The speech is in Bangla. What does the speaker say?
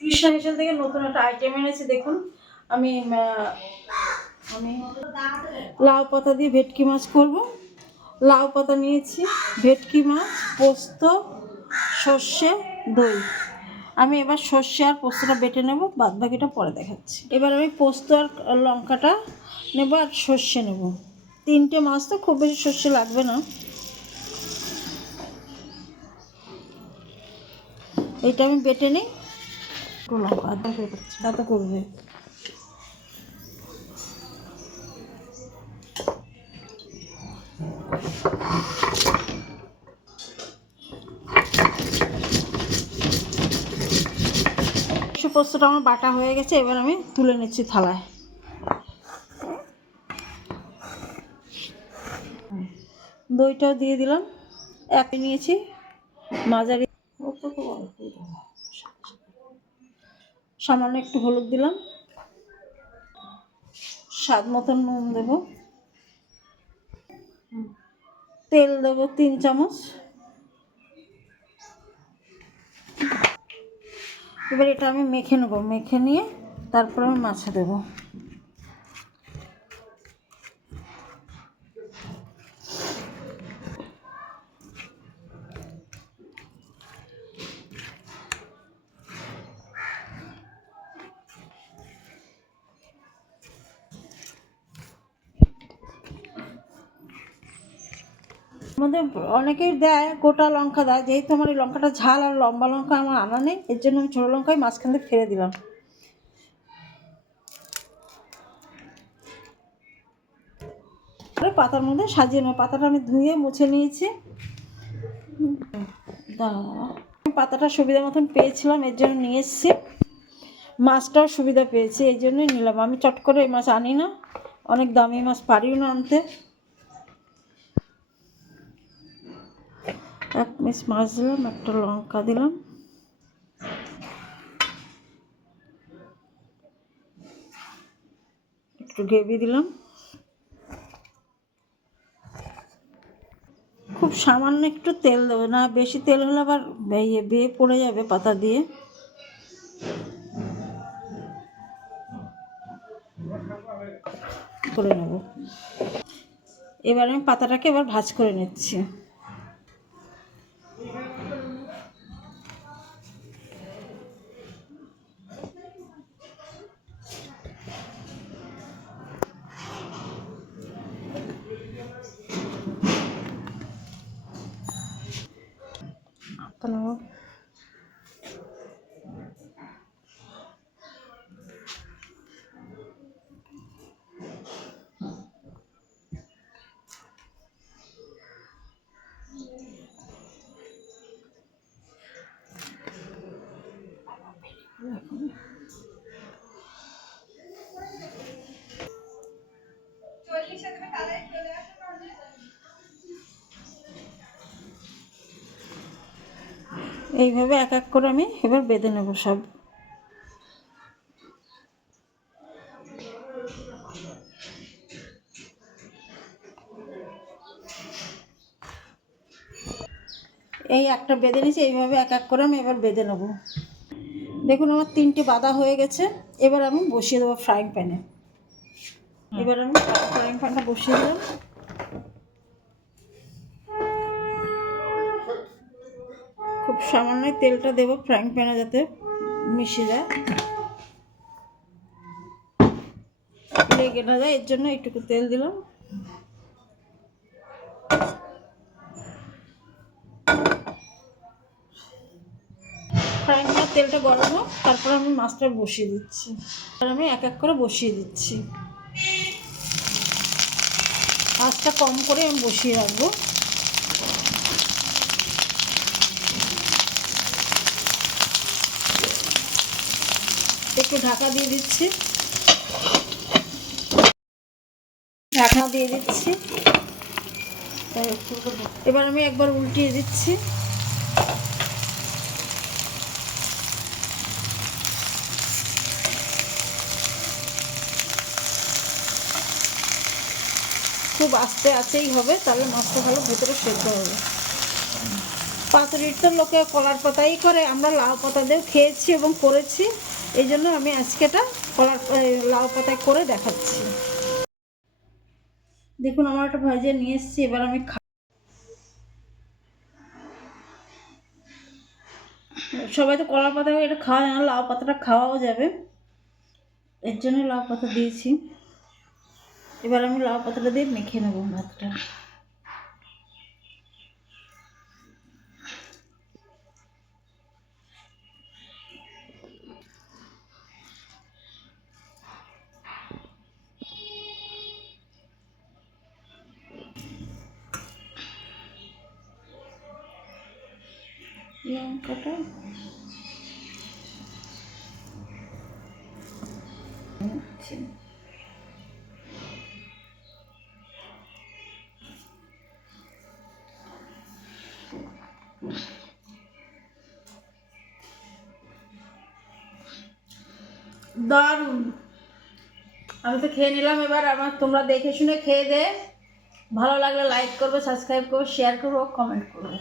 কৃষ্ণা হেসেল থেকে নতুন একটা আইটেম এনেছি, দেখুন। আমি আমি লাউ পাতা দিয়ে ভেটকি মাছ করব। লাউ পাতা নিয়েছি, ভেটকি মাছ, পোস্ত, সর্ষে, দই। আমি এবার সর্ষে আর পোস্তটা বেটে নেব বাদ বাকিটা পরে দেখাচ্ছি। এবার আমি পোস্ত আর লঙ্কাটা নেব আর সর্ষে নেব। তিনটে মাছ তো খুব বেশি সর্ষে লাগবে না। এটা আমি বেটে নিই। তা করবে পোস্তটা আমার বাটা হয়ে গেছে এবার আমি তুলে নিচ্ছি থালায়। দইটাও দিয়ে দিলাম এক নিয়েছি মাঝারি। সামান্য একটু হলুদ দিলাম। স্বাদ মতন নুন দেব। তেল দেব তিন চামচ। এবার এটা আমি মেখে নেব। মেখে নিয়ে তারপর আমি মাছে দেবো। আমাদের অনেকেই দেয়, গোটা লঙ্কা দেয়। যেহেতু আমার এই লঙ্কাটা ঝাল আর লম্বা লঙ্কা আমার আনা নেই, এর জন্য আমি ছোটো লঙ্কাই মাঝখান থেকে ফেলে দিলাম। পাতার মধ্যে সাজিয়ে নেব। পাতাটা আমি ধুয়ে মুছে নিয়েছি। পাতাটা সুবিধা মতন পেয়েছিলাম, এর জন্য নিয়ে এসেছি। মাছটাও সুবিধা পেয়েছি, এই জন্যই নিলাম। আমি চট করে এই মাছ আনি না। অনেক দামি মাছ, পারিও না আনতে। এক পিস মাছ দিলাম একটা লঙ্কা দিলাম। একটু গ্রেভি দিলাম। খুব সামান্য একটু তেল দেবে না, বেশি তেল হলে আবার ইয়ে বেয়ে পড়ে যাবে পাতা দিয়ে। করে নেব। এবার আমি পাতাটাকে এবার ভাজ করে নিচ্ছি। হাতটা নেব এইভাবে এক এক করে আমি এবার বেঁধে নেব সব। এই একটা বেঁধে নিয়েছি, এইভাবে এক এক করে আমি এবার বেঁধে নেব। দেখুন, আমার তিনটে বাঁধা হয়ে গেছে। এবার আমি বসিয়ে দেবো ফ্রাইং প্যানে এবার আমি ফ্রাইং প্যানটা বসিয়ে দিলাম। সামান্য তেলটা দেবো ফ্রাইং প্যানে যাতে মিশে যায়। লেগে না যায়, এর জন্য একটু তেল দিলাম। ফ্রাইং প্যানের তেলটা গরম হোক, তারপর আমি মাছটা বসিয়ে দিচ্ছি। আমি এক এক করে বসিয়ে দিচ্ছি। আঁচটা কম করে আমি বসিয়ে রাখব। একটু ঢাকা দিয়ে দিচ্ছি। ঢাকা দিয়ে দিচ্ছি। এবার আমি একবার উল্টিয়ে দিচ্ছি। খুব আস্তে আস্তেই হবে, তাহলে মাছটা ভালো ভেতরে সেদ্ধ হবে। পাতুরির তো লোকে কলার পাতাই করে, আমরা লাউ পাতা দিয়েও খেয়েছি এবং করেছি। এই জন্য আমি আজকে এটা কলার লাউ পাতায় করে দেখাচ্ছি। দেখুন, আমার একটা ভাজিয়া নিয়ে এসেছি, এবার আমি সবাই তো কলার পাতা এটা খাওয়া যায় না, লাউ পাতাটা খাওয়াও যাবে। এর জন্য লাউ পাতা দিয়েছি। এবার আমি লাউ পাতাটা দিয়ে মেখে নেব ভাতটা। লঙ্কাটা? আচ্ছা। আমি তো খেয়ে নিলাম এবার, আমার তোমরা দেখে শুনে খেয়ে দে। ভালো লাগলে লাইক করবে সাবস্ক্রাইব করবে শেয়ার করব কমেন্ট করবে